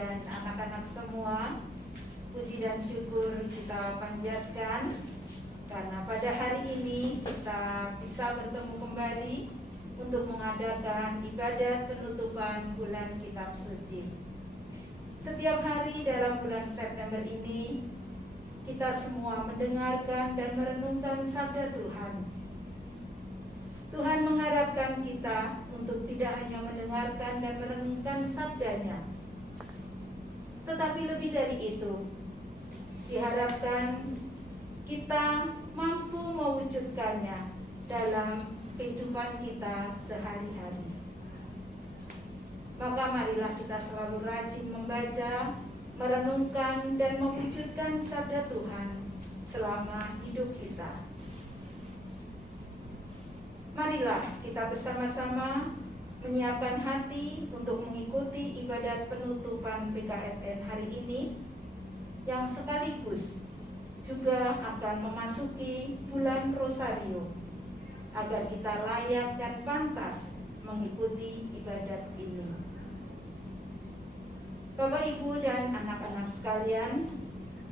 dan anak-anak semua. Puji dan syukur kita panjatkan karena pada hari ini kita bisa bertemu kembali untuk mengadakan ibadat penutupan bulan Kitab Suci. Setiap hari dalam bulan September ini kita semua mendengarkan dan merenungkan sabda Tuhan. Tuhan mengharapkan kita untuk tidak hanya mendengarkan dan merenungkan sabdanya, tetapi lebih dari itu, diharapkan kita mampu mewujudkannya dalam kehidupan kita sehari-hari. Maka marilah kita selalu rajin membaca, merenungkan, dan mewujudkan sabda Tuhan selama hidup kita. Marilah kita bersama-sama menyiapkan hati untuk mengikuti ibadat penutupan PKSN hari ini, yang sekaligus juga akan memasuki bulan Rosario, agar kita layak dan pantas mengikuti ibadat ini. Bapak, Ibu, dan anak-anak sekalian,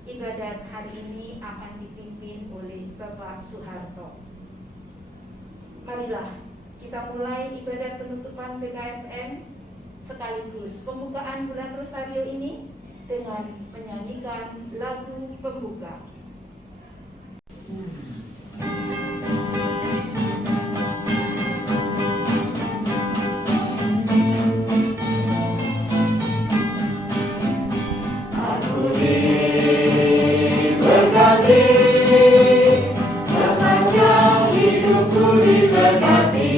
ibadat hari ini akan dipimpin oleh Bapak Soeharto. Marilah kita mulai ibadat penutupan PKSN sekaligus pembukaan bulan Rosario ini dengan menyanyikan lagu pembuka. Aku diberkati, sepanjang hidupku diberkati.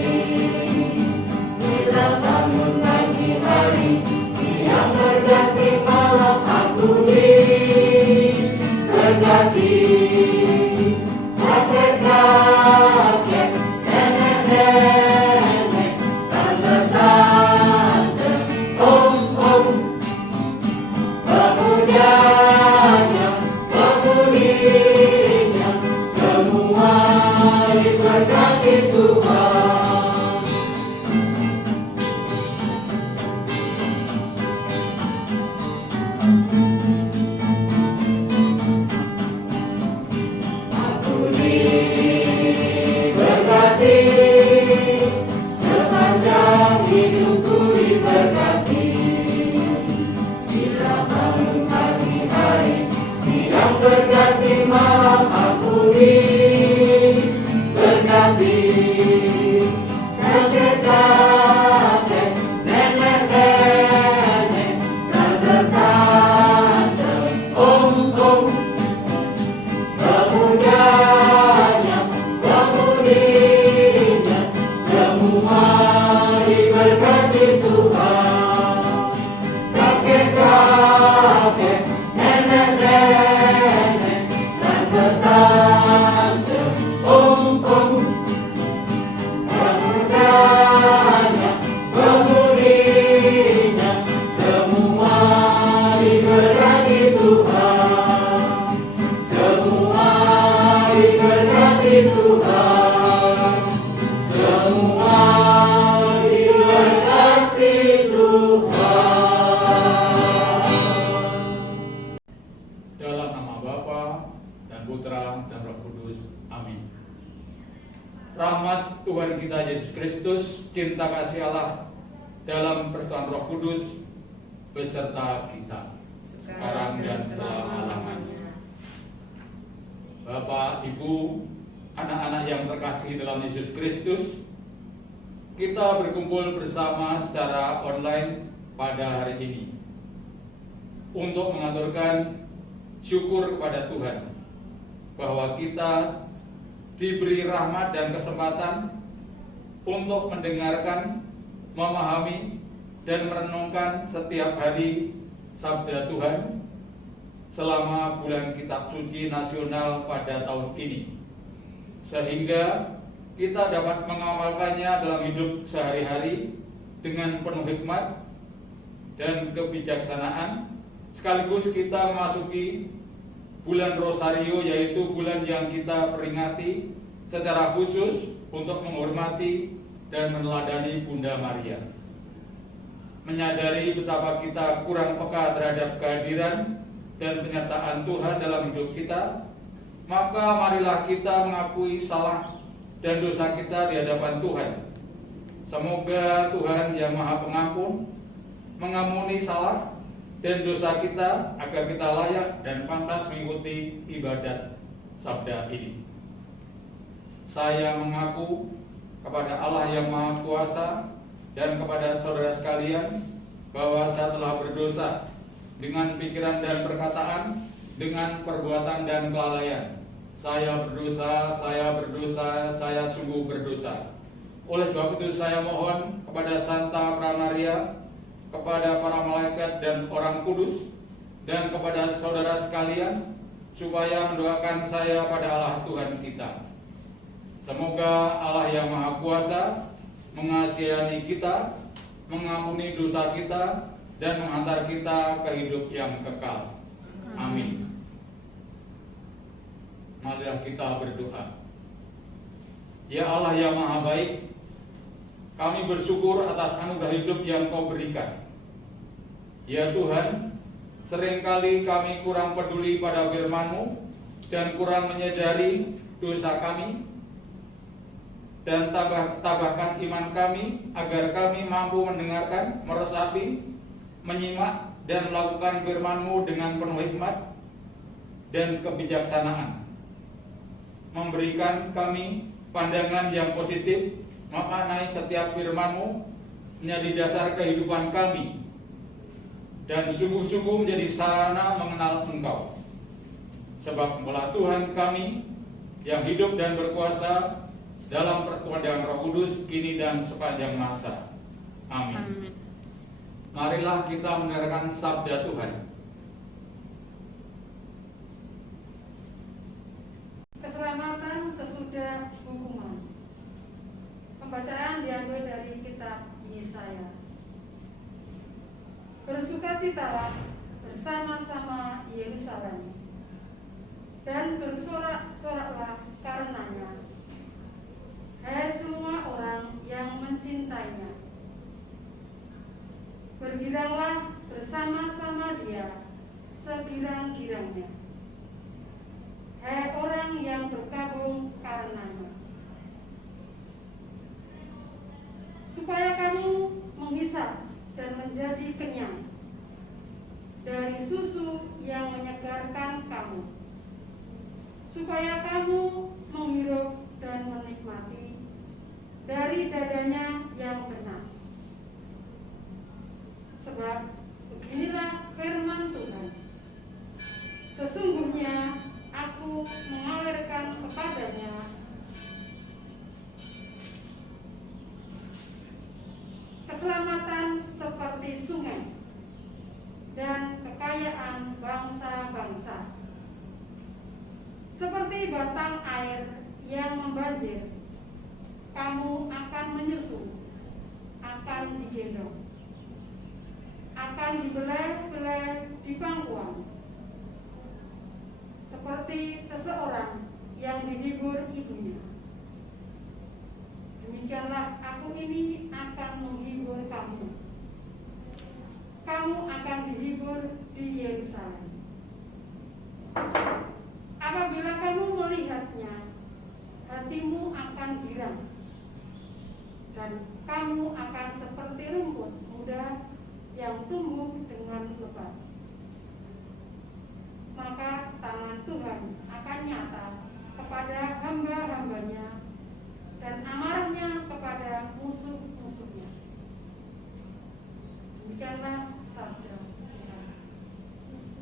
Bila bangun pagi hari, siang berganti malam, aku diberkati. Kakek-kakek, nenek-nenek, tante-tante, om-om, pemudanya, pemudinya, semua diberkati Tuhan. Aku diberkati, sepanjang hidupku diberkati. Bila bangun pagi hari, siang berganti malam, aku diberkati. Kakek-kakek, nenek-nenek, tante-tante, om-om, pemudanya, pemudinya, semua diberkati Tuhan. Kakek-kakek, nenek-nenek, tante-tante, om-om, pemudanya, pemudinya, semua diberkati Tuhan. Semua diberkati Tuhan. Semua diberkati Tuhan. Dalam nama Bapa dan Putra dan Roh Kudus. Amin. Rahmat Tuhan kita Yesus Kristus, cinta kasih Allah dalam persekutuan Roh Kudus beserta kita sekarang dan selama-lamanya. Bapak, Ibu, anak-anak yang terkasih dalam Yesus Kristus, kita berkumpul bersama secara online pada hari ini untuk mengaturkan syukur kepada Tuhan bahwa kita diberi rahmat dan kesempatan untuk mendengarkan, memahami, dan merenungkan setiap hari sabda Tuhan selama bulan Kitab Suci Nasional pada tahun ini, sehingga kita dapat mengamalkannya dalam hidup sehari-hari dengan penuh hikmat dan kebijaksanaan, sekaligus kita memasuki bulan Rosario, yaitu bulan yang kita peringati secara khusus untuk menghormati dan meneladani Bunda Maria. menyadari betapa kita kurang peka terhadap kehadiran dan penyertaan Tuhan dalam hidup kita, maka marilah kita mengakui salah dan dosa kita di hadapan Tuhan. Semoga Tuhan yang Maha Pengampun mengampuni salah dan dosa kita agar kita layak dan pantas mengikuti ibadat sabda ini. Saya mengaku kepada Allah yang Maha Kuasa dan kepada saudara sekalian bahwa saya telah berdosa dengan pikiran dan perkataan, dengan perbuatan dan kelalaian. Saya berdosa, saya sungguh berdosa. Oleh sebab itu saya mohon kepada Santa Pranaria, kepada para malaikat dan orang kudus, dan kepada saudara sekalian, supaya mendoakan saya pada Allah Tuhan kita. Semoga Allah yang Maha Kuasa mengasihani kita, mengampuni dosa kita, dan menghantar kita ke hidup yang kekal. Amin. Marilah kita berdoa. Ya Allah yang Maha Baik, kami bersyukur atas anugerah hidup yang Kau berikan. Ya Tuhan, seringkali kami kurang peduli pada firman-Mu dan kurang menyadari dosa kami, dan tambahkan iman kami agar kami mampu mendengarkan, meresapi, menyimak, dan melakukan firman-Mu dengan penuh hikmat dan kebijaksanaan. Memberikan kami pandangan yang positif, memaknai setiap firman-Mu menjadi dasar kehidupan kami, dan sungguh-sungguh menjadi sarana mengenal Engkau. Sebab Engkaulah Tuhan kami yang hidup dan berkuasa dalam persekutuan dengan Roh Kudus kini dan sepanjang masa. Amin. Marilah kita mendengarkan sabda Tuhan. Keselamatan sesudah hukuman. Pembacaan diambil dari kitab Yesaya. Bersukacitalah bersama-sama Yerusalem, dan bersorak-soraklah karenanya, hai semua orang yang mencintainya. Bergiranglah bersama-sama dia segirang-girangnya, hai orang yang berkabung karenanya. Supaya kamu menghisap dan menjadi kenyang dari susu yang menyegarkan kamu, supaya kamu menghirup dan menikmati dari dadanya yang benas. Sebab beginilah firman Tuhan, sesungguhnya aku mengalirkan kepadanya keselamatan seperti sungai dan kekayaan bangsa-bangsa, seperti batang air yang membanjir. Kamu akan menyusu, akan digendong, akan dibelai-belai di pangkuan, seperti seseorang yang dihibur ibunya. Demikianlah aku ini akan menghibur kamu. Kamu akan dihibur di Yerusalem. Apabila kamu melihatnya, hatimu akan girang, dan kamu akan seperti rumput muda yang tumbuh dengan lebat. Maka tangan Tuhan akan nyata kepada hamba-hambanya, dan amarahnya kepada musuh-musuhnya. Demikianlah sabda Tuhan.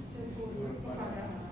Syukur kepada Allah.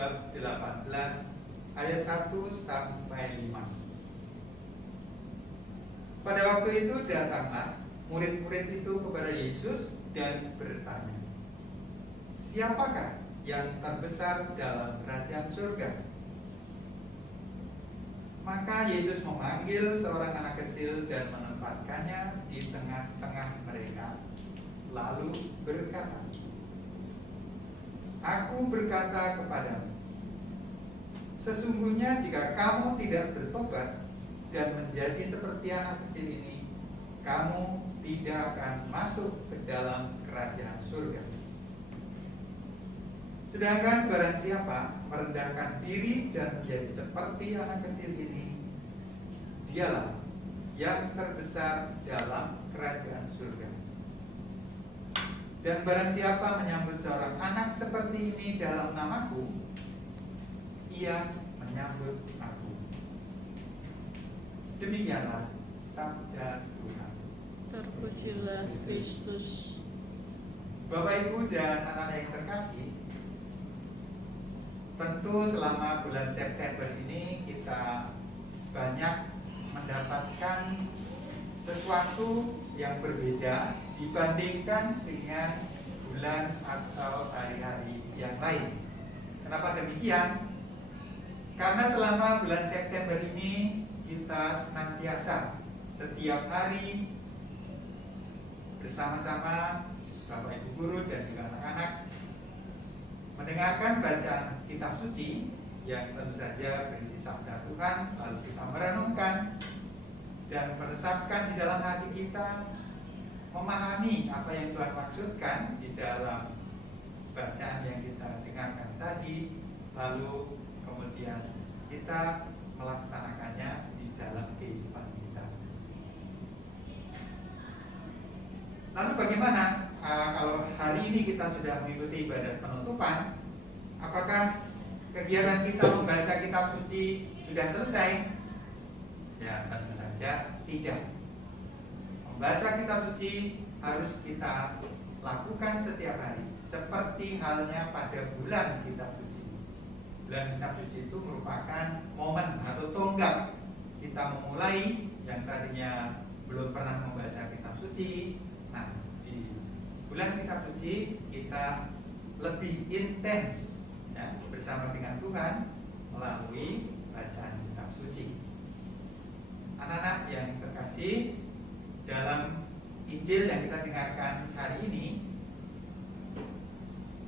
bab 18 ayat 1 sampai 5. Pada waktu itu datanglah murid-murid itu kepada Yesus dan bertanya, "Siapakah yang terbesar dalam kerajaan surga?" Maka Yesus memanggil seorang anak kecil dan menempatkannya di tengah-tengah mereka, lalu berkata, "Aku berkata kepadamu, sesungguhnya jika kamu tidak bertobat dan menjadi seperti anak kecil ini, kamu tidak akan masuk ke dalam kerajaan surga. Sedangkan barang siapa merendahkan diri dan menjadi seperti anak kecil ini, dialah yang terbesar dalam kerajaan surga. Dan barang siapa menyambut seorang anak seperti ini dalam namaku, ia menyambut aku." Demikianlah sabda Tuhan. Terpujilah Kristus. Bapak, Ibu, dan anak-anak yang terkasih, tentu selama bulan September ini kita banyak mendapatkan sesuatu yang berbeda dibandingkan dengan bulan atau hari-hari yang lain. Kenapa demikian? Karena selama bulan September ini kita senantiasa setiap hari bersama-sama Bapak Ibu guru dan juga anak-anak mendengarkan bacaan kitab suci yang tentu saja berisi sabda Tuhan, lalu kita merenungkan dan meresapkan di dalam hati kita, memahami apa yang Tuhan maksudkan di dalam bacaan yang kita dengarkan tadi, lalu kemudian kita melaksanakannya di dalam kehidupan kita. Lalu bagaimana kalau hari ini kita sudah mengikuti ibadat penutupan? Apakah kegiatan kita membaca kitab suci sudah selesai? Ya, tentu saja tidak. Membaca kitab suci harus kita lakukan setiap hari, seperti halnya pada bulan kitab suci. Bulan kitab suci itu merupakan momen atau tonggak kita memulai yang tadinya belum pernah membaca kitab suci. Nah, di bulan kitab suci kita lebih intens ya, bersama dengan Tuhan melalui bacaan kitab suci. Anak-anak yang terkasih, dalam Injil yang kita dengarkan hari ini,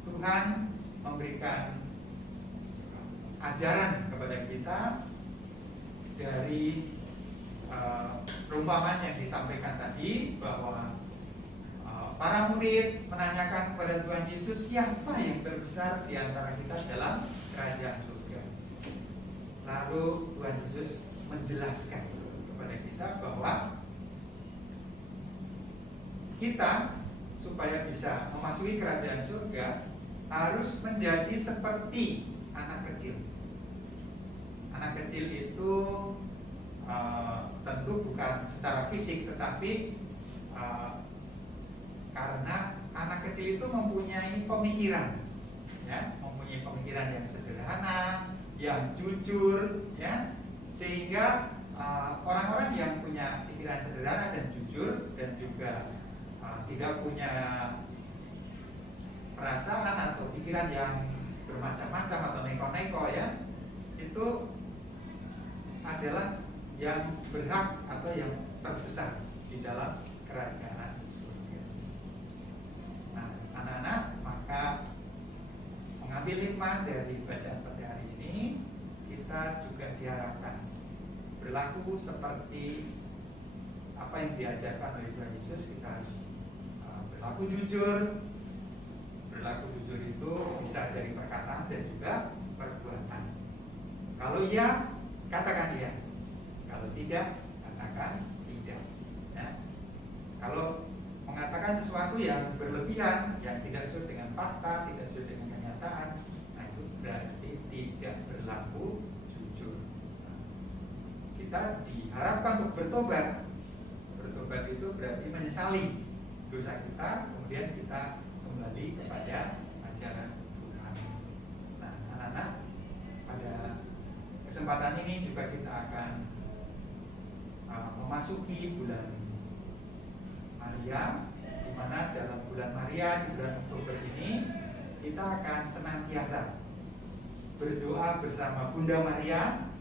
Tuhan memberikan ajaran kepada kita dari perumpamaan yang disampaikan tadi, bahwa para murid menanyakan kepada Tuhan Yesus, siapa yang terbesar di antara kita dalam kerajaan surga. Lalu Tuhan Yesus menjelaskan kepada kita bahwa kita supaya bisa memasuki kerajaan surga harus menjadi seperti anak kecil. Anak kecil itu tentu bukan secara fisik, tetapi karena anak kecil itu mempunyai pemikiran, ya, mempunyai pemikiran yang sederhana, yang jujur, ya, sehingga orang-orang yang punya pikiran sederhana dan jujur dan juga tidak punya perasaan atau pikiran yang bermacam-macam atau neko-neko, ya, itu adalah yang berhak atau yang terbesar di dalam kerajaan surga. Nah, anak-anak, maka mengambil hikmah dari bacaan pada hari ini, kita juga diharapkan berlaku seperti apa yang diajarkan oleh Tuhan Yesus. Kita harus berlaku jujur. Berlaku jujur itu bisa dari perkataan dan juga perbuatan. Kalau iya, katakan iya. Kalau tidak, katakan tidak. Ya. Kalau mengatakan sesuatu yang berlebihan, yang tidak sesuai dengan fakta, tidak sesuai dengan kenyataan, nah itu berarti tidak berlaku jujur. Nah, kita diharapkan untuk bertobat. Bertobat itu berarti menyesali dosa kita, kemudian kita kembali kepada ajaran Tuhan. Nah, anak-anak, pada kesempatan ini juga kita akan memasuki bulan Maria, di mana dalam bulan Maria, di bulan Oktober ini kita akan senantiasa berdoa bersama Bunda Maria,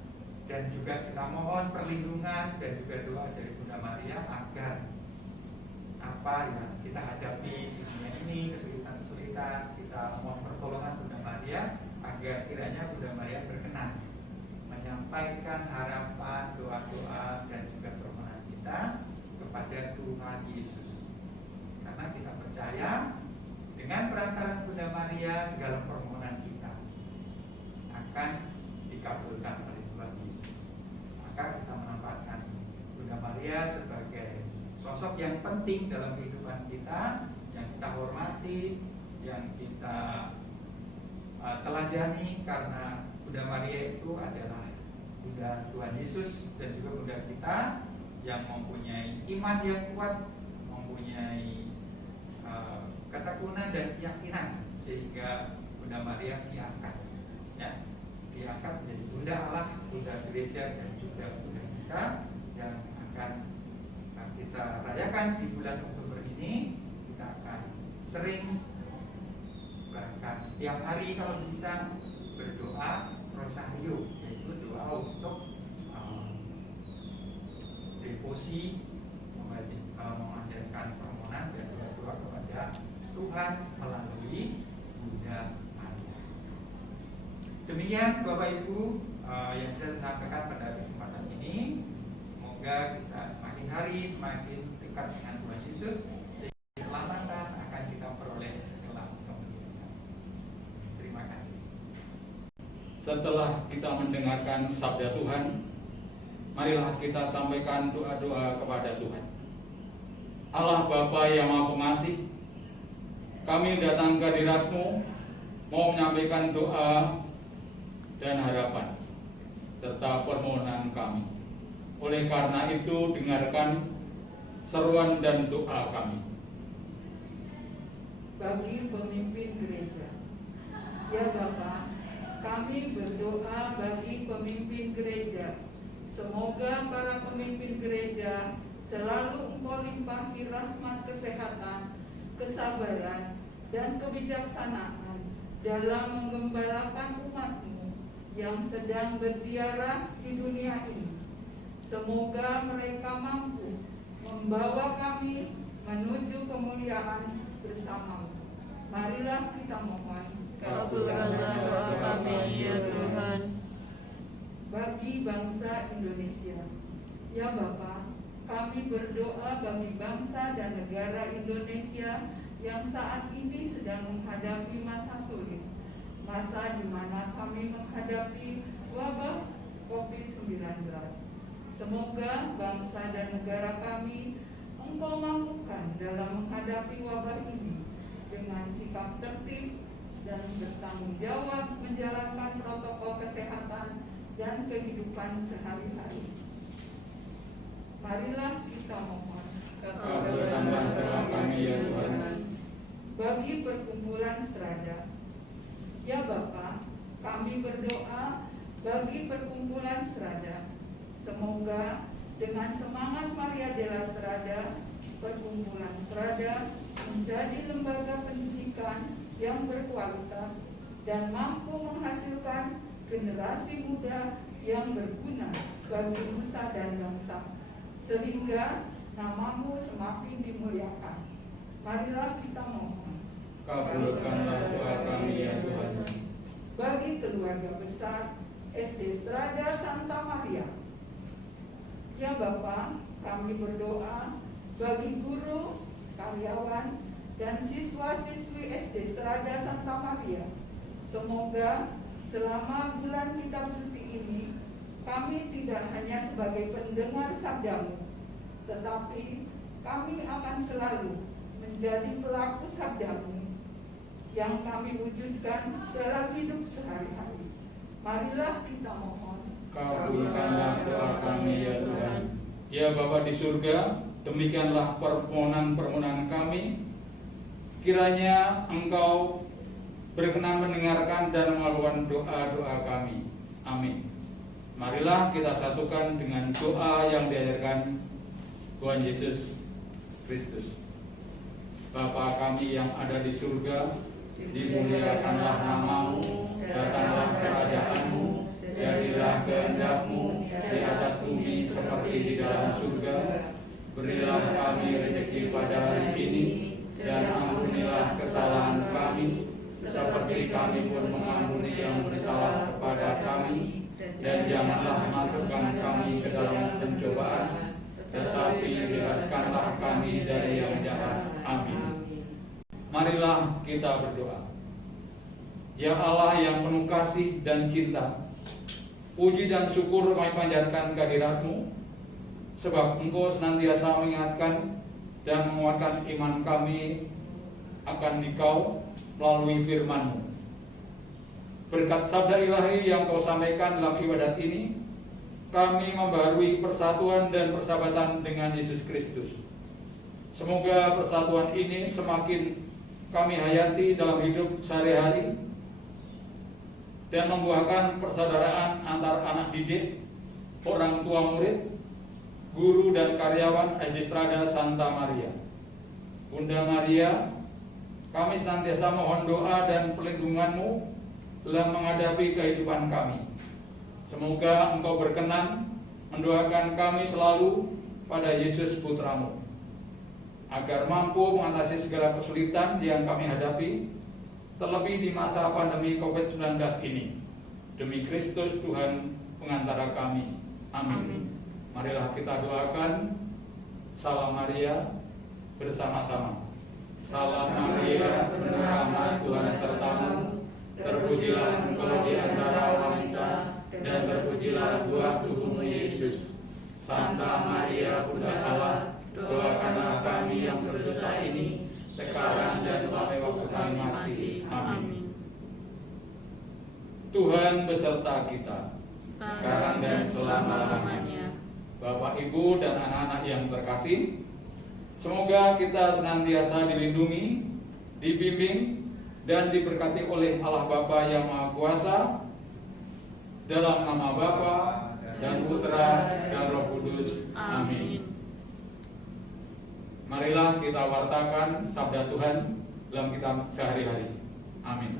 dan juga kita mohon perlindungan dan juga doa dari Bunda Maria agar apa yang kita hadapi di dunia ini, kesulitan-kesulitan, kita mohon pertolongan Bunda Maria agar kiranya Bunda Maria berkenan menyampaikan harapan, doa-doa dan juga permohonan kita kepada Tuhan Yesus. Karena kita percaya dengan perantaraan Bunda Maria segala permohonan kita akan dikabulkan oleh Tuhan Yesus. Maka kita menempatkan Bunda Maria sebagai sosok yang penting dalam kehidupan kita, yang kita hormati, yang kita teladani, karena Bunda Maria itu adalah Bunda Tuhan Yesus dan juga Bunda kita yang mempunyai iman yang kuat, mempunyai ketekunan dan keyakinan, sehingga Bunda Maria diangkat, ya, diangkat menjadi Bunda Allah, Bunda Gereja dan juga Bunda kita yang akan kita rayakan di bulan Oktober ini. Kita akan sering, bahkan setiap hari kalau bisa, berdoa rosario, yaitu doa untuk devosi, memanjatkan permohonan dan doa kepada Tuhan melalui Bunda Maria. Demikian Bapak Ibu yang bisa saya sampaikan pada kesempatan ini. Semoga kita semakin hari semakin dekat dengan Tuhan Yesus, sehingga keselamatan akan kita peroleh kelak kemudian. Terima kasih. Setelah kita mendengarkan sabda Tuhan, marilah kita sampaikan doa-doa kepada Tuhan. Allah Bapa yang Maha Pengasih, kami datang ke hadirat-Mu mau menyampaikan doa dan harapan serta permohonan kami. Oleh karena itu, dengarkan seruan dan doa kami. Bagi pemimpin gereja, ya Bapa, kami berdoa bagi pemimpin gereja. Semoga para pemimpin gereja selalu Engkau limpahi rahmat kesehatan, kesabaran, dan kebijaksanaan dalam menggembalakan umat-Mu yang sedang berziarah di dunia ini. Semoga mereka mampu membawa kami menuju kemuliaan bersama-Mu. Marilah kita mohon. Kabulkanlah doa kami, ya Tuhan. Bagi bangsa Indonesia, ya Bapa, kami berdoa bagi bangsa dan negara Indonesia yang saat ini sedang menghadapi masa sulit, masa di mana kami menghadapi wabah COVID-19. Semoga bangsa dan negara kami Engkau mampukan dalam menghadapi wabah ini dengan sikap tertib dan bertanggung jawab menjalankan protokol kesehatan dan kehidupan sehari-hari. Marilah kita mohon. Kabulkanlah doa kami, ya Tuhan. Bagi perkumpulan Strada, ya Bapa, kami berdoa bagi perkumpulan Strada. Semoga dengan semangat Maria Della Strada, perkumpulan Strada menjadi lembaga pendidikan yang berkualitas dan mampu menghasilkan generasi muda yang berguna bagi nusa dan bangsa, sehingga nama-Mu semakin dimuliakan. Marilah kita mohon. Kabulkanlah doa kami, ya Tuhan. Bagi keluarga besar SD Strada Santa Maria, ya Bapa, kami berdoa bagi guru, karyawan, dan siswa-siswi SD Strada Santa Maria. Semoga selama bulan kitab suci ini, kami tidak hanya sebagai pendengar sabda-Mu, tetapi kami akan selalu menjadi pelaku sabda-Mu yang kami wujudkan dalam hidup sehari-hari. Marilah kita mohon. Kabulkanlah doa kami, ya Tuhan. Ya Bapa di surga, demikianlah permohonan-permohonan kami. Kiranya Engkau berkenan mendengarkan dan melakukan doa-doa kami. Amin. Marilah kita satukan dengan doa yang diajarkan Tuhan Yesus Kristus. Bapa kami yang ada di surga, dimuliakanlah nama-Mu, datanglah kerajaan-Mu, jadilah kehendak-Mu di atas bumi seperti di dalam surga. Berilah kami rezeki pada hari ini, dan ampunilah kesalahan kami, seperti kami pun mengampuni yang bersalah kepada kami. Dan janganlah masukkan kami ke dalam pencobaan, tetapi bebaskanlah kami dari yang jahat. Amin. Marilah kita berdoa. Ya Allah yang penuh kasih dan cinta, puji dan syukur kami panjatkan kehadirat-Mu, sebab Engkau senantiasa mengingatkan dan menguatkan iman kami akan Dikau melalui firman-Mu. Berkat sabda ilahi yang Kau sampaikan dalam ibadat ini, kami membarui persatuan dan persahabatan dengan Yesus Kristus. Semoga persatuan ini semakin kami hayati dalam hidup sehari-hari dan membuahkan persaudaraan antar anak didik, orang tua murid, guru dan karyawan SD Strada Santa Maria. Bunda Maria, kami senantiasa mohon doa dan perlindungan-Mu dalam menghadapi kehidupan kami. Semoga Engkau berkenan mendoakan kami selalu pada Yesus Putra-Mu, agar mampu mengatasi segala kesulitan yang kami hadapi, terlebih di masa pandemi COVID-19 ini. Demi Kristus Tuhan pengantara kami. Amin. Marilah kita doakan Salam Maria bersama-sama. Salam Maria, penuh rahmat, Tuhan serta-Mu. Terpujilah Engkau di antara wanita, dan terpujilah buah tubuh-Mu Yesus. Santa Maria Bunda Allah, doakanlah kami yang berdosa ini, sekarang dan sampai waktu kami mati. Amin. Tuhan beserta kita, sekarang dan selama-lamanya. Bapak, Ibu, dan anak-anak yang terkasih, semoga kita senantiasa dilindungi, dibimbing, dan diberkati oleh Allah Bapa yang Maha Kuasa, dalam nama Bapa dan Putra dan Roh Kudus. Amin. Marilah kita wartakan sabda Tuhan dalam kita sehari-hari. Amin.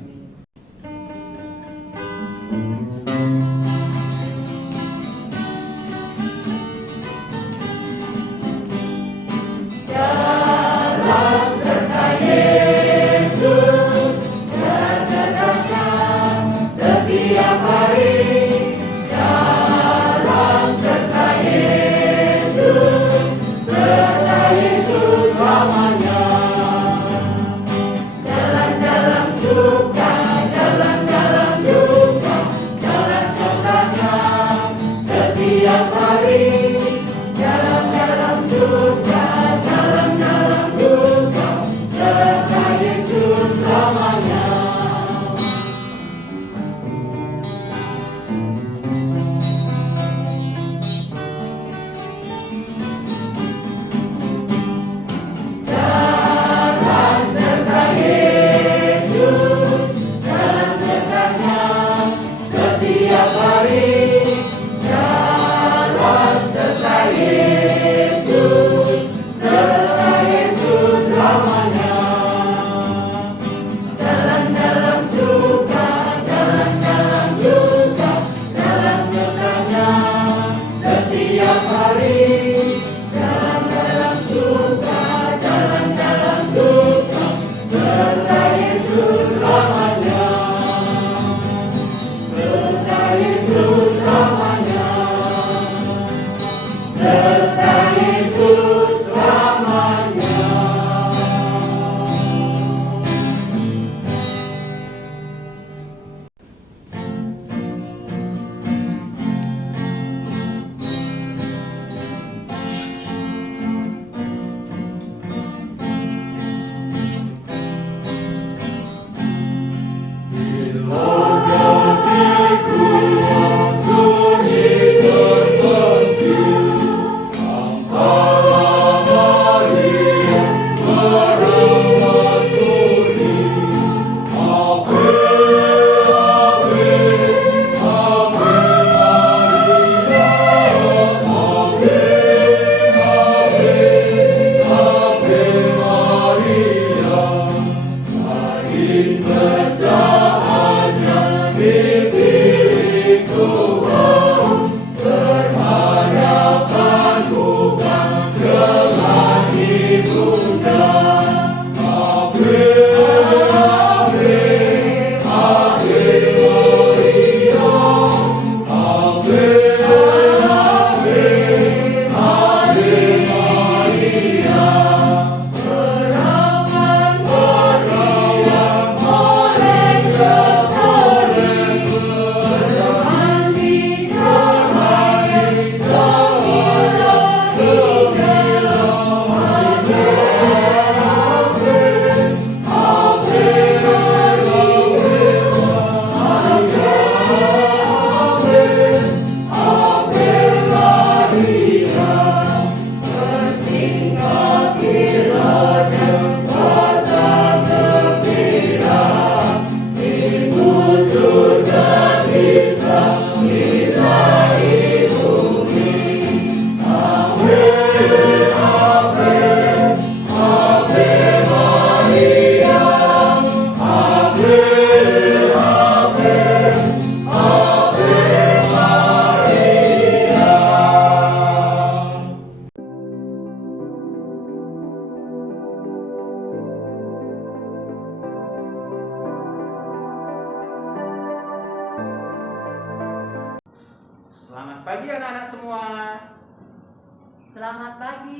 Jalan dalam suka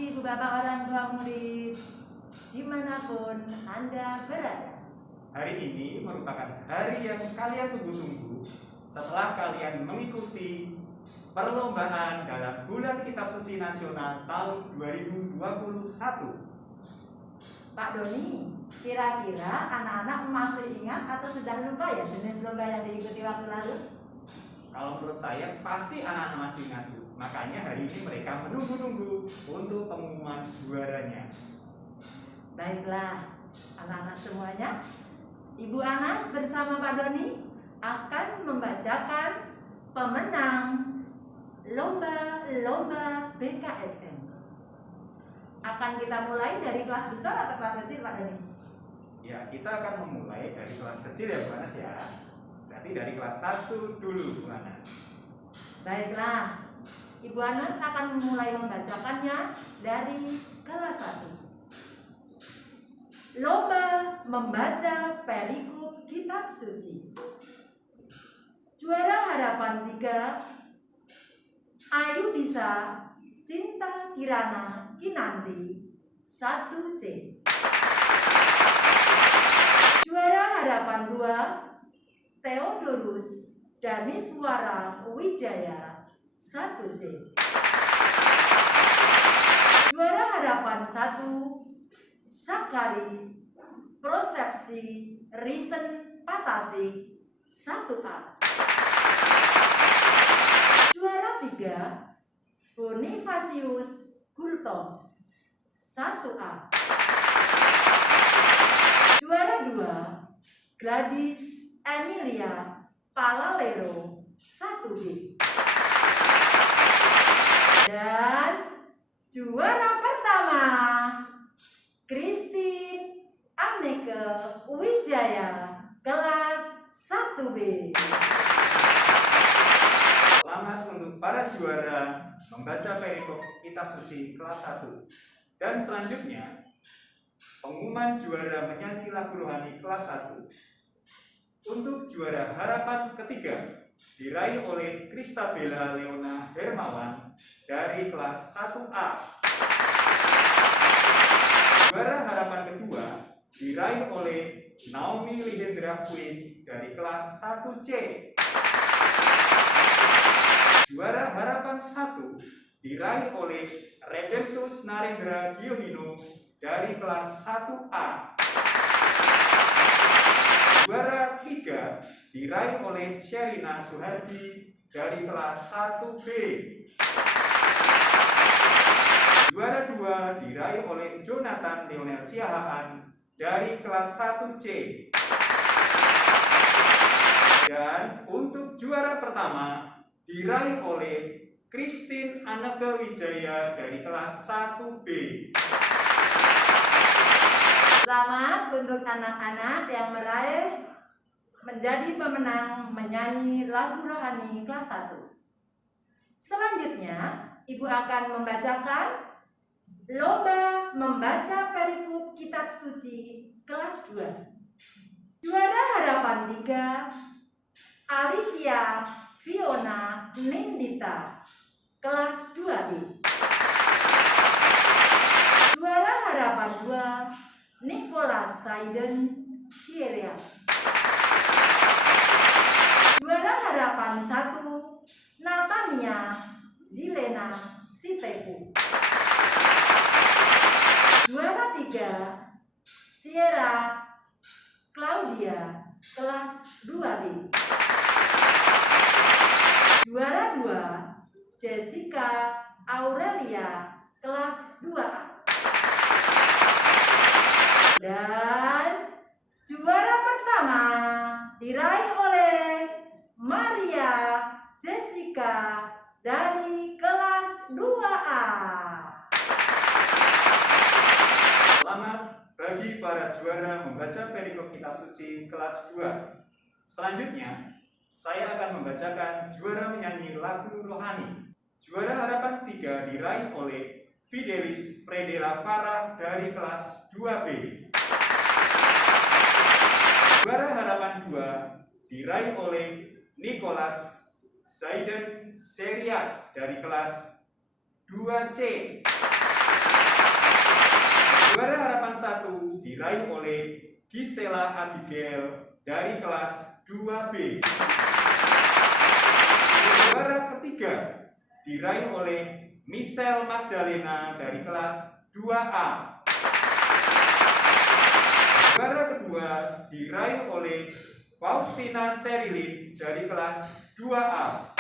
kasih Ibu Bapak orang tua murid, dimanapun Anda berada. Hari ini merupakan hari yang kalian tunggu-tunggu setelah kalian mengikuti perlombaan dalam Bulan Kitab Suci Nasional tahun 2021. Pak Doni, kira-kira anak-anak masih ingat atau sudah lupa ya jenis lomba yang diikuti waktu lalu? Kalau menurut saya pasti anak-anak masih ingat, Bu. Makanya hari ini mereka menunggu-nunggu untuk pengumuman juaranya. Baiklah, anak-anak semuanya, Ibu Anas bersama Pak Doni akan membacakan pemenang lomba BKSM. Akan kita mulai dari kelas besar atau kelas kecil, Pak Doni? Ya, kita akan memulai dari kelas kecil ya, Bu Anas ya. Berarti dari kelas 1 dulu, Bu Anas. Baiklah, Ibu Anas akan memulai membacakannya dari kelas 1. Lomba membaca perikop Kitab Suci. Juara harapan 3, Ayu Disa Cinta Kirana Kinandi 1C. Juara harapan 2, Theodorus Daniswara Wijaya 1C. Juara harapan 1, Sakari Prosepsi Risen Patasi 1A. Juara 3, Bonifasius Gultom 1A. Juara 2, Gladys Emilia Palalero 1B. Dan juara pertama, Christine Anneke Wijaya kelas 1B. Selamat untuk para juara membaca perikop Kitab Suci kelas 1. Dan selanjutnya, pengumuman juara menyanyi lagu rohani kelas 1. Untuk juara harapan ketiga diraih oleh Kristabella Leona Hermawan dari kelas 1A. Juara harapan kedua diraih oleh Naomi Lihendra Queen dari kelas 1C. Juara harapan 1 diraih oleh Redemptus Narendra Gionino dari kelas 1A. Juara 3 diraih oleh Sherina Suhardi dari kelas 1B. Juara 2 diraih oleh Jonathan Leonel Siahaan dari kelas 1C. Dan untuk juara pertama diraih oleh Christine Anneke Wijaya dari kelas 1B. Selamat untuk anak-anak yang meraih menjadi pemenang menyanyi lagu rohani kelas 1. Selanjutnya, Ibu akan membacakan lomba membaca perikop Kitab Suci kelas 2. Juara harapan 3, Alicia Fiona Nindita kelas 2B. Juara harapan 2, Nicholas Saiden Syrias. Juara harapan 1, Natania Zilena Sitepu. Juara 3, Sierra Claudia kelas 2B. Juara 2, Jessica Aurelia kelas 2A. Dan juara pertama diraih oleh Maria Jessica dari kelas 2A. Selamat bagi para juara membaca perikop Kitab Suci kelas 2. Selanjutnya, saya akan membacakan juara menyanyi lagu rohani. Juara harapan 3 diraih oleh Fidelis Fredela Farah dari kelas 2B. Juara harapan 2 diraih oleh Nicholas Zaiden Serias dari kelas 2C. 1 diraih oleh Gisela Abigail dari kelas 2B. Juara ketiga diraih oleh Michelle Magdalena dari kelas 2A. Juara kedua diraih oleh Faustina Sherilyn dari kelas 2A.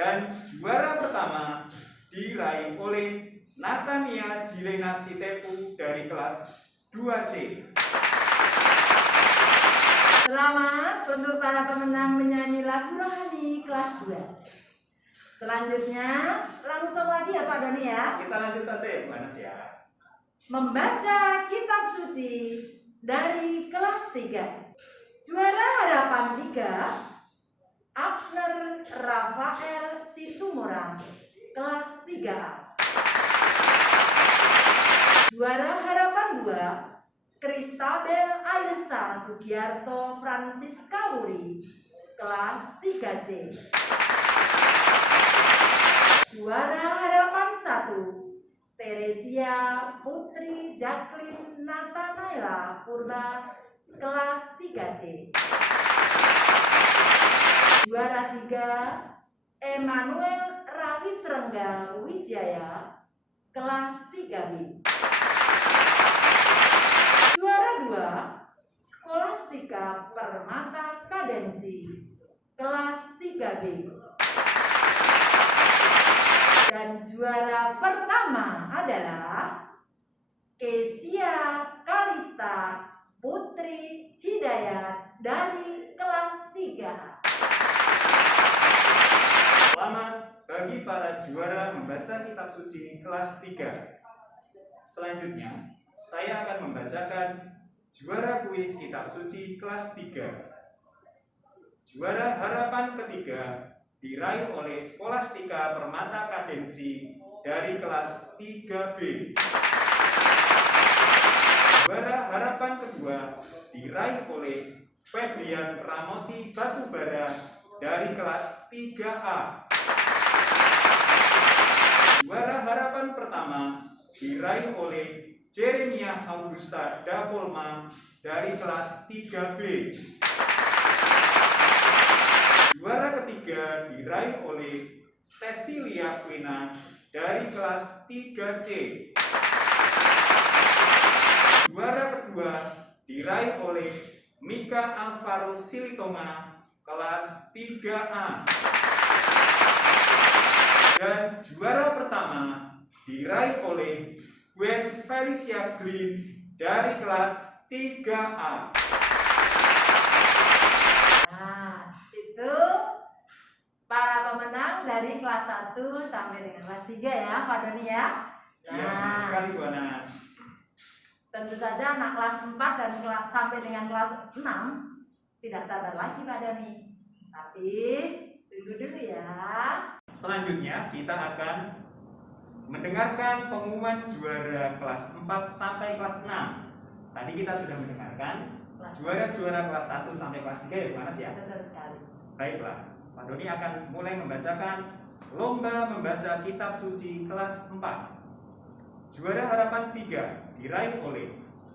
Dan juara pertama diraih oleh Natania Jilena Sitepu dari kelas 2C. Selamat untuk para pemenang menyanyi lagu rohani kelas 2. Selanjutnya langsung lagi ya Pak Doni ya. Kita lanjut saja ya Bu Anas ya. Membaca kitab suci dari kelas 3. Juara harapan 3 Abner Rafael Situmorang kelas 3. Juara harapan 2 Kristabel Ailsa Sugiarto Francisca Wuri kelas 3C. Juara harapan 1 Teresia Putri Jacqueline Nathanaela Purba kelas 3C. Juara 3 Emmanuel Rawisrengga Wijaya kelas 3B. Juara 2 Skolastika Permata Kadensi kelas 3B. Dan juara pertama adalah Kesia Kalista Putri Hidayat dari kelas 3. Selamat bagi para juara membaca kitab suci kelas 3. Selanjutnya, saya akan membacakan juara kuis kitab suci kelas 3. Juara harapan ketiga diraih oleh Skolastika Permata Kadensi dari kelas 3B. Juara harapan kedua diraih oleh Febrian Ramoti Batubara dari kelas 3A. Juara harapan pertama diraih oleh Jeremia Augusta Davolma dari kelas 3B. Juara ketiga diraih oleh Cecilia Quina dari kelas 3C. Juara kedua diraih oleh Mika Alvaro Silitonga kelas 3A. Dan juara pertama diraih oleh Gwen Felicia Glynn dari kelas 3A. Nah, itu para pemenang dari kelas 1 sampai dengan kelas 3 ya Pak Doni ya. Ya, benar sekali Bu Anas. Tentu saja anak kelas 4 dan sampai dengan kelas 6 tidak sabar lagi Pak Doni. Tapi tunggu dulu ya. Selanjutnya kita akan mendengarkan pengumuman juara kelas 4 sampai kelas 6. Tadi kita sudah mendengarkan juara-juara kelas 1 sampai kelas 3 ya Bu Anas ya. Betul sekali. Baiklah, Pak Doni akan mulai membacakan lomba membaca kitab suci kelas 4. Juara harapan 3 diraih oleh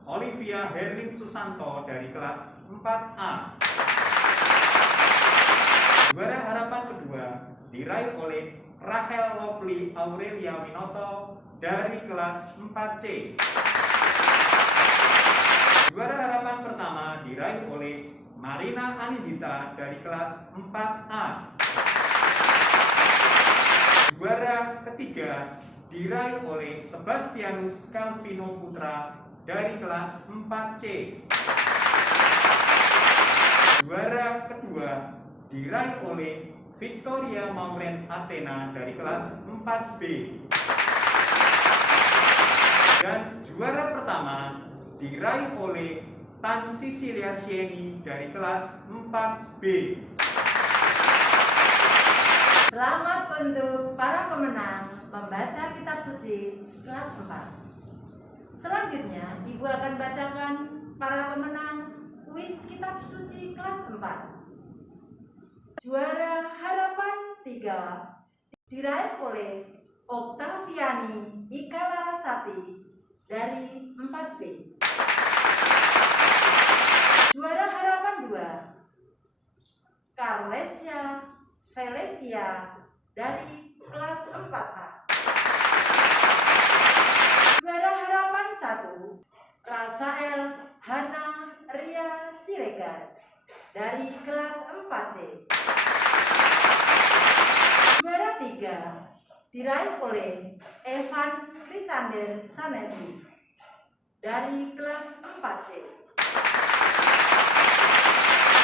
Olivia Herlin Susanto dari kelas 4A. Juara harapan kedua diraih oleh Rachel Lovely Aurelia Winoto dari kelas 4C. Juara harapan pertama diraih oleh Marina Anindita dari kelas 4A. Juara ketiga diraih oleh Sebastianus Calvino Putra dari kelas 4C. Juara kedua diraih oleh Victoria Maureen Athena dari kelas 4B. Dan juara pertama diraih oleh Tan Sicilia Sieni dari kelas 4B. Selamat untuk para pemenang membaca kitab suci kelas 4. Selanjutnya, Ibu akan bacakan para pemenang kuis kitab suci kelas 4. Juara harapan 3 diraih oleh Oktaviani Ika Larasati dari 4B. Juara harapan 2, Carlesia Felicia dari kelas 4A. Juara harapan 1, Rasael Hana Ria Siregar dari kelas 4C. Juara 3 diraih oleh Evans Krisander Sanedi dari kelas 4C.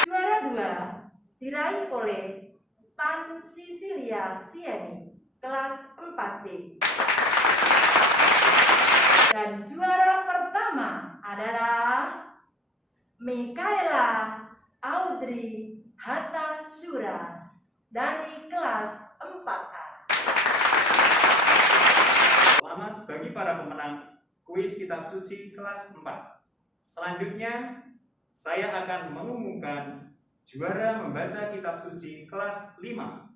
Juara 2 diraih oleh Tan Sisilia Sieni, kelas 4B. Dan juara pertama adalah Mikaela Audrey Hatta Syura dari kelas 4A. Selamat bagi para pemenang kuis kitab suci kelas 4. Selanjutnya, saya akan mengumumkan juara membaca kitab suci kelas 5.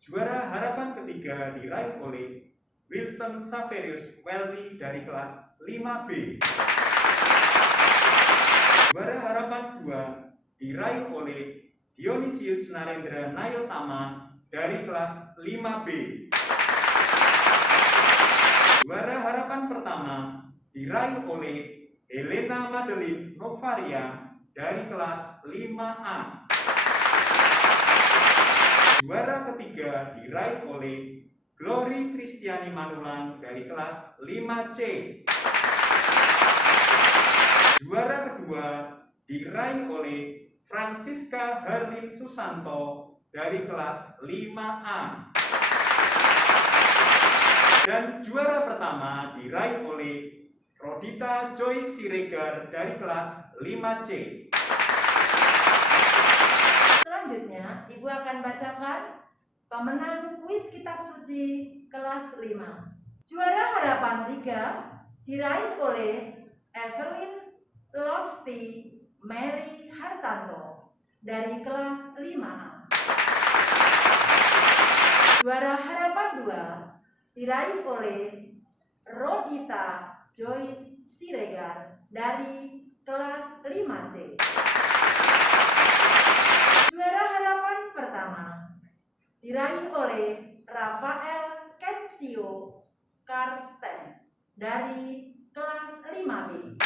Juara harapan ketiga diraih oleh Wilson Saverius Welby dari kelas 5B. Juara harapan 2 diraih oleh Dionysius Narendra Nayotama dari kelas 5B. Juara harapan pertama diraih oleh Helena Madeline Novaria dari kelas 5A. Juara ketiga diraih oleh Glory Kristiani Manulang dari kelas 5C. Juara kedua diraih oleh Francisca Herlin Susanto dari kelas 5A. Dan juara pertama diraih oleh Rodita Joy Siregar dari kelas 5C. Selanjutnya, Ibu akan bacakan pemenang kuis kitab suci kelas 5. Juara harapan 3 diraih oleh Evelyn Lofty Mary Hartanto dari kelas 5A. Juara harapan 2 diraih oleh Rodita Joyce Siregar dari kelas 5C. Juara harapan pertama diraih oleh Rafael Kensio Karsten dari kelas 5B.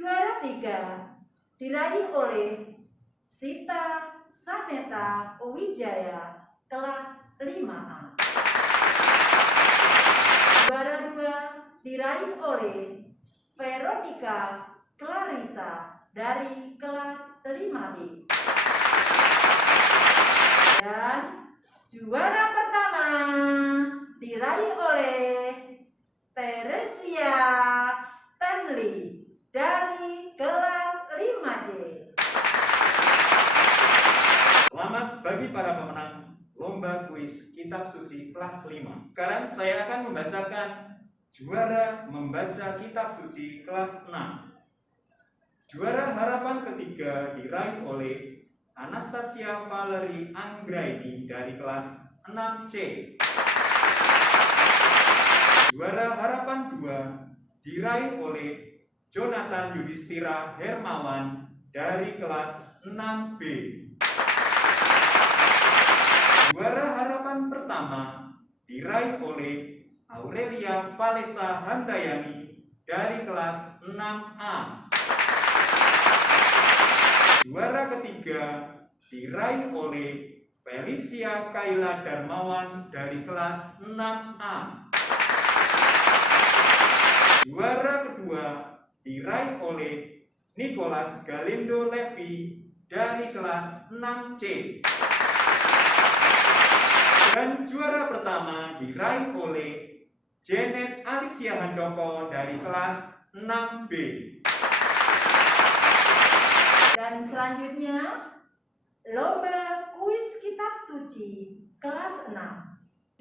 Juara 3 diraih oleh Sita Saneta Wijaya kelas 5A. Juara 2 diraih oleh Veronica Clarissa dari kelas 5B. Dan juara pertama diraih oleh Teresia Tenli dari kelas 5C. Selamat bagi para pemenang lomba kuis kitab suci kelas 5. Sekarang saya akan membacakan juara membaca kitab suci kelas 6. Juara harapan ketiga diraih oleh Anastasia Valerie Anggraini dari kelas 6C. Juara harapan 2 diraih oleh Jonathan Yudhistira Hermawan dari kelas 6B. Juara harapan pertama diraih oleh Aurelia Valesa Handayani dari kelas 6A. Juara ketiga diraih oleh Felicia Kaila Darmawan dari kelas 6A. Juara kedua diraih oleh Nicholas Galindo Levi dari kelas 6C. Dan juara pertama diraih oleh Janet Alicia Handoko dari kelas 6B. Dan selanjutnya, lomba kuis kitab suci kelas 6.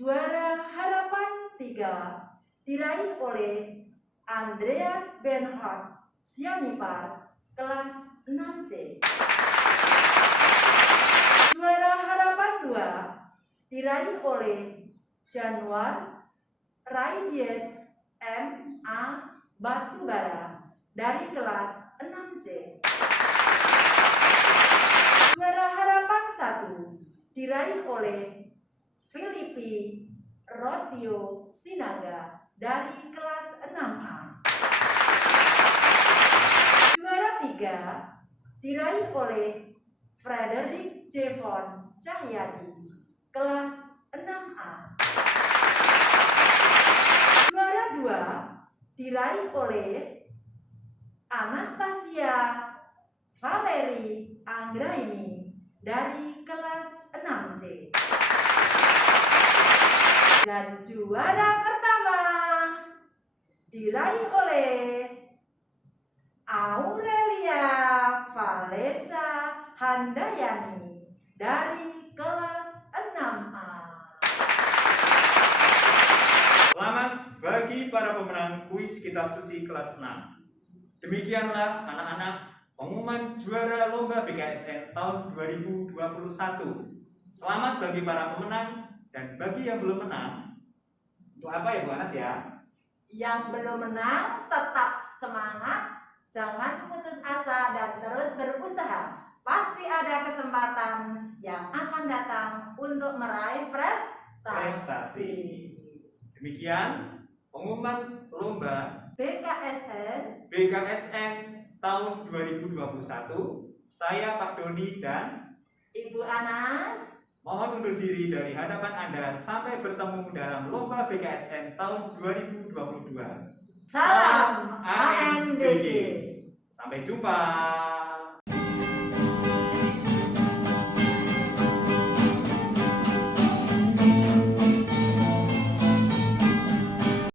Juara harapan 3 diraih oleh Andreas Benhard Sianipar kelas 6C. Juara harapan 2 diraih oleh Januar Raidies M.A. Batubara dari kelas 6C. Juara harapan 1 diraih oleh Filipi Rotio Sinaga dari kelas 6A. Juara 3 diraih oleh Frederick Jevon Cahyadi, kelas 6A. Juara 2 diraih oleh Anastasia Valeri Anggraini dari kelas 6C. Dan juara pertama diraih oleh Aurelia Valesa Handayani dari kelas 6A. Selamat bagi para pemenang kuis kitab suci kelas 6. Demikianlah anak-anak pengumuman juara lomba BKSN tahun 2021. Selamat bagi para pemenang dan bagi yang belum menang. Untuk apa ya Bu Anas ya? Yang belum menang tetap semangat, jangan putus asa dan terus berusaha. Pasti ada kesempatan yang akan datang untuk meraih prestasi. Demikian pengumuman lomba BKSN tahun 2021. Saya Pak Doni dan Ibu Anas mohon undur diri dari hadapan Anda sampai bertemu dalam lomba BKSN tahun 2022. Salam AMDG. Sampai jumpa.